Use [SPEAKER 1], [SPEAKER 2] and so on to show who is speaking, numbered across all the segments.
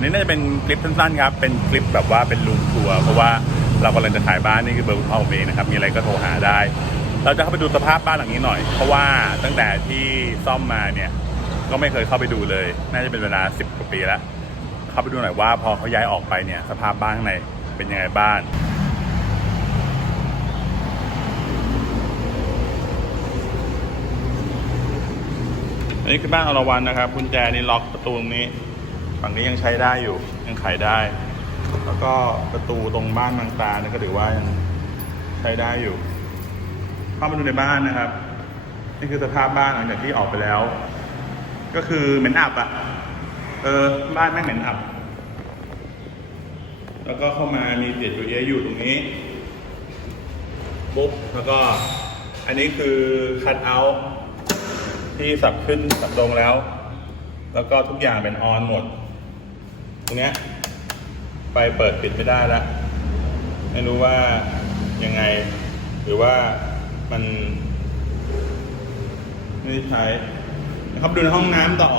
[SPEAKER 1] อันนี้น่าจะเป็นคลิปสั้นๆครับ เป็นคลิปแบบว่าเป็นลุงทัวร์เพราะว่าเรากำลังจะขายบ้านนี่คือเบอร์คุณพ่อผมเองนะครับ มีอะไรก็โทรหาได้ เราจะเข้าไปดูสภาพบ้านหลังนี้หน่อย เพราะว่าตั้งแต่ที่ซ่อมมาเนี่ย ก็ไม่เคยเข้าไปดูเลย น่าจะเป็นเวลา 10กว่าปีแล้ว เข้าไปดูหน่อยว่าพอเขาย้ายออกไปเนี่ยสภาพบ้านข้างในเป็นยังไงบ้างอันนี้คือบ้านอรวรันนะครับกุญแจนี่ล็อกประตูตรงนี้ ฝั่งนี้ยังใช้ได้อยู่ยังขายได้ แล้วก็ประตูตรงบ้านบางตาเนี่ยก็ถือว่ายังใช้ได้อยู่เข้ามาดูในบ้านนะครับ นี่คือสภาพบ้านหลังจากที่ออกไปแล้ว ก็คือเหม็นอับอะเออบ้านแม่งเหม็นอับ แล้วก็เข้ามามีเตียตัวเอะอยู่ตรงนี้ปุ๊บแล้วก็อันนี้คือคัทเอาท์ที่สับขึ้นสับลงแล้ว แล้วก็ทุกอย่างเป็นออนหมด รงเนี้ยไฟเปิดปิดไม่ได้แล้วไม่รู้ว่ายังไง หรือว่ามัน ไม่ได้ใช้นะครับดูในห้องน้ำต่อ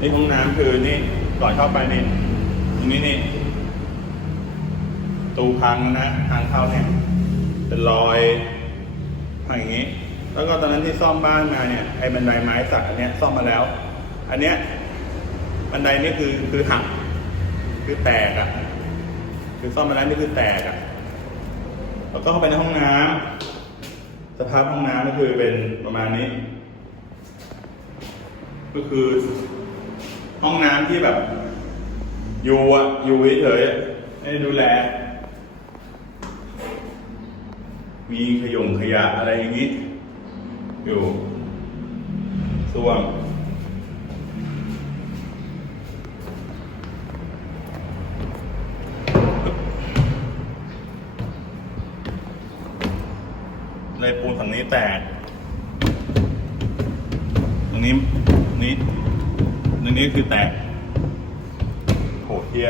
[SPEAKER 1] นี่ห้องน้ำคือนี่ก่อนเข้าไปนี่ตรงนี้นี่ตูพังนะทางเข้าเนี่ยเป็นรอยพังอย่างนี้ แล้วก็ตอนนั้นที่ซ่อมบ้านมาเนี่ยไอ้บันไดไม้สักอันเนี้ยซ่อมมาแล้ว อันเนี้ย บันไดนี่คือคือหัก คือแตกอะ่ะ คือซ่อมมาแล้วนี่คือแตกอะ่ะ แล้วก็เข้าไปในห้องน้ำสภาพห้องน้ำก็คือเป็นประมาณนี้ ก็คือ ห้องน้ำที่แบบ อยู่อะอยู่เฉยๆอะไม่ได้ดูแล มีขยงขยะอะไรอย่างนี้ อยู่ส่วม เลยปูนฝั่งนี้แตก ตรงนี้นี้ตรงนี้คือแตกโหเทีย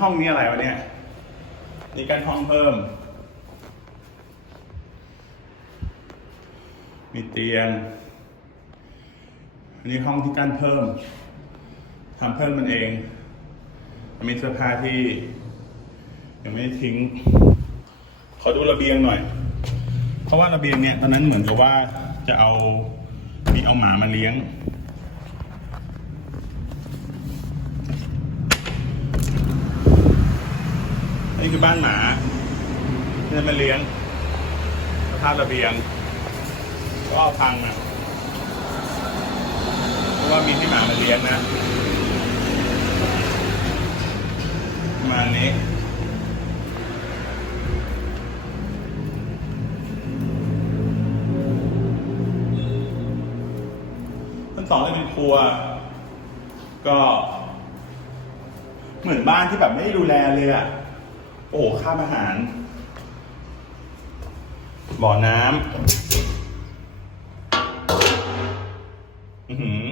[SPEAKER 1] ห้องนี้อะไรวะเนี่ยนี่กันห้องเพิ่ม มีเตียงอันนี้ห้องที่กั้นเพิ่มทำเพิ่มมันเองมีเสื้อผ้าที่ยังไม่ได้ทิ้ง ขอดูระเบียงหน่อย เพราะว่าระเบียงเนี่ยตอนนั้นเหมือนกับว่าจะเอามีเอาหมามาเลี้ยง นนี้คือบ้านหมาที่จะมาเลี้ยงสภาพระเบียง ก็พังอะเพราะว่ามีที่หมามาเลี้ยงนะประมาณนี้ชั้นสองจะเป็นครัว ก็ เหมือนบ้านที่แบบไม่ได้ดูแลเลยอะ โอ้ข้ามอาหาร บ่อน้ำอือหือ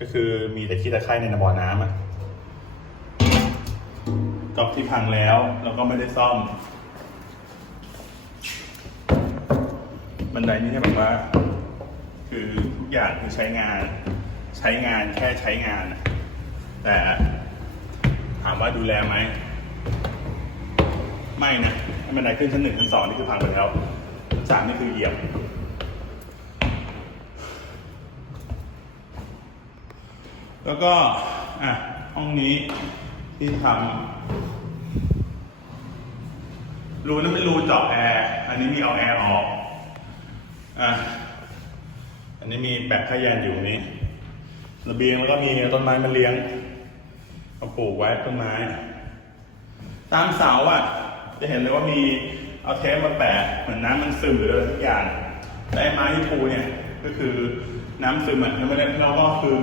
[SPEAKER 1] ก็คือมีแต่ขี้ตะไคร่ในบ่อน้ำอะก๊อกที่พังแล้ว แล้วก็ไม่ได้ซ่อม บันไดนี่เนี่ยแบบว่า คือทุกอย่างคือใช้งาน ใช้งานแค่ใช้งาน แต่ถามว่าดูแลไหม ไม่นะให้บันไดขึ้นชั้นหนึ่งชั้นสองนี่คือพังไปแล้วชั้นสามนี่คือเหยียบ แล้วก็อะห้องนี้ที่ทำรูนั้นเป็นรูเจาะแอร์ อันนี้มีเอาแอร์ออกอะอันนี้มีแปะผ้ายันอยู่นี้ระเบียงแล้วก็มีต้นไม้มาเลี้ยงมาปลูกไว้ต้นไม้ ตามเสาอะ จะเห็นเลยว่ามีเอาเทปมาแปะเหมือนน้ำมันซึมหรืออะไรทุกอย่างแต่ไม้ที่ปูเนี่ยก็คือน้ำซึมอะแล้วไม่ได้เราก็คือ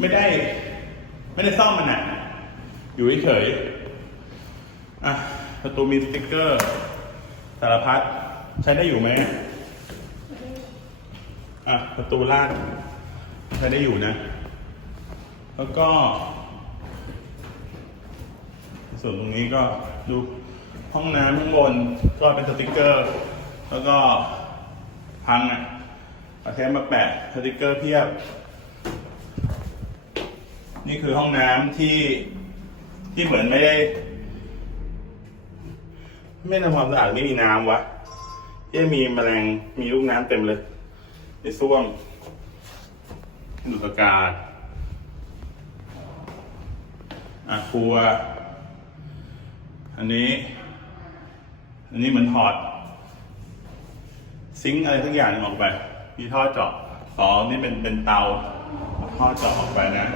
[SPEAKER 1] ไม่ได้ ไม่ได้ซ่อมมันอะอยู่เฉยอะประตูมีสติกเกอร์สารพัดใช้ได้อยู่ไหมอะประตูลาดใช้ได้อยู่นะ แล้วก็ ส่วนตรงนี้ก็ดู ห้องน้ำข้างบนก็เป็นสติกเกอร์ แล้วก็พังอะเอาเทปมาแปะสติกเกอร์เพียบ นี่คือห้องน้ำที่ที่เหมือนไม่ได้ ไม่ทำความสะอาดไม่มีน้ำวะที่มีแมลงมีลูกน้ำเต็มเลยในส้วมดูดอากาศอะครัว อันนี้ อันนี้เหมือนถอด ซิงอะไรทุกอย่างออกไป มีท่อเจาะอ๋อนี่เป็นเป็นเตาเอาท่อเจาะออกไปนะ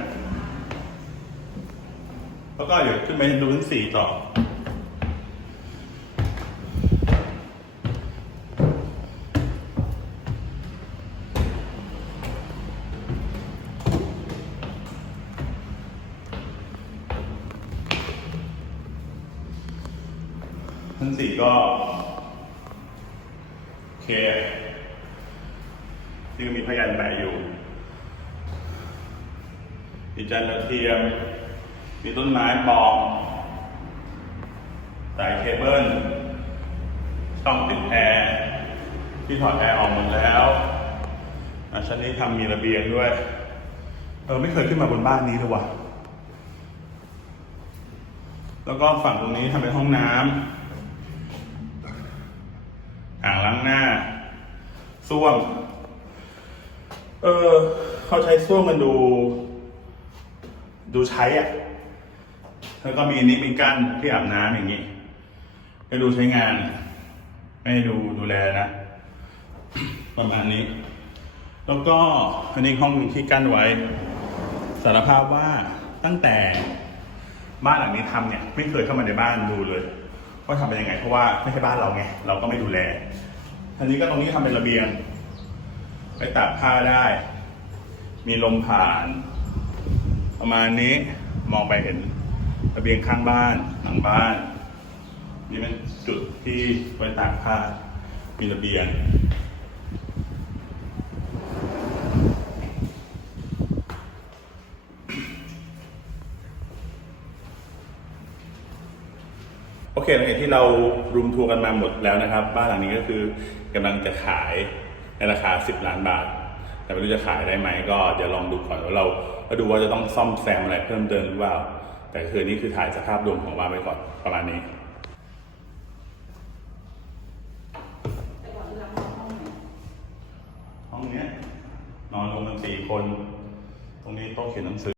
[SPEAKER 1] แล้วก็เดี๋ยวขึ้นไปดูชั้นสี่ต่อ ชั้นสี่ก็ โอเคที่มีพยันแปะอยู่มีจานกระเทียม มีต้นไม้ปลอมสายเคเบิลช่องติดแอร์ที่ถอดแอร์ออกหมดแล้วอะชั้นนี้ทำมีระเบียงด้วย เออไม่เคยขึ้นมาบนบ้านนี้เลยว่ะ แล้วก็ฝั่งตรงนี้ทำเป็นห้องน้ำ อ่างล้างหน้าส้วม เออ เขาใช้ส้วมมันดู ดูใช้อะ แล้วก็มีนี้มีกั้นที่อาบน้ำอย่างนี้ให้ดูใช้งาน ไม่ให้ดูดูแลนะ ประมาณนี้ แล้วก็อันนี้ห้องที่กั้นไว้ สารภาพว่าตั้งแต่บ้านหลังนี้ทำเนี่ย ไม่เคยเข้ามาในบ้านดูเลย ว่าทำเป็นยังไง เพราะว่าไม่ใช่บ้านเราไงเราก็ไม่ดูแลทีนี้ก็ตรงนี้ทำเป็นระเบียง ไปตากผ้าได้ มีลมผ่าน ประมาณนี้มองไปเห็นระเบียงข้างบ้านหลังบ้าน นี่เป็นจุดที่ไว้ตากผ้ามีระเบียง เคหลังจากที่เรารุมทัวร์กันมาหมดแล้วนะครับ บ้านหลังนี้ก็คือกำลังจะขายในราคา 10 ล้านบาท แต่ไม่รู้จะขายได้ไหมก็เดี๋ยวลองดูก่อนว่าเราก็ดูว่าจะต้องซ่อมแซมอะไรเพิ่มเติมหรือเปล่า แต่คือนี่คือถ่ายสภาพรวมของบ้านไว้ก่อนประมาณนี้ห้องเนี้ยนอนรวมกันสี่คน ตรงนี้โต๊ะเขียนหนังสือ